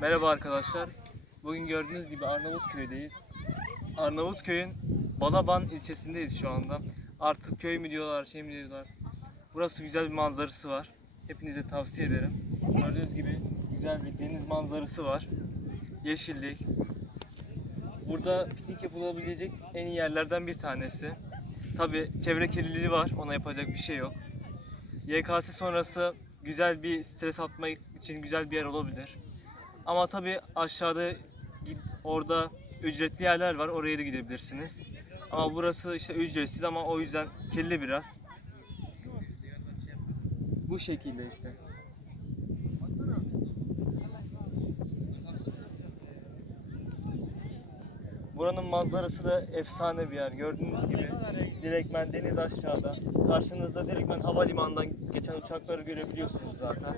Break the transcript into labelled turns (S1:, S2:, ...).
S1: Merhaba arkadaşlar. Bugün gördüğünüz gibi Arnavutköy'deyiz. Arnavutköy'ün Balaban ilçesindeyiz şu anda. Artık köy mü diyorlar, şey mi diyorlar. Burası güzel bir manzarası var. Hepinize tavsiye ederim. Gördüğünüz gibi güzel bir deniz manzarası var. Yeşillik. Burada piknik yapılabilecek en iyi yerlerden bir tanesi. Tabi çevre kirliliği var, ona yapacak bir şey yok. YKS sonrası güzel bir stres atmak için güzel bir yer olabilir. Ama tabi aşağıda orada ücretli yerler var. Oraya da gidebilirsiniz. Ama burası işte ücretsiz ama o yüzden kirli biraz. Bu şekilde işte. Buranın manzarası da efsane bir yer. Gördüğünüz gibi direktmen deniz aşağıda. Karşınızda direktmen havalimanından geçen uçakları görebiliyorsunuz zaten.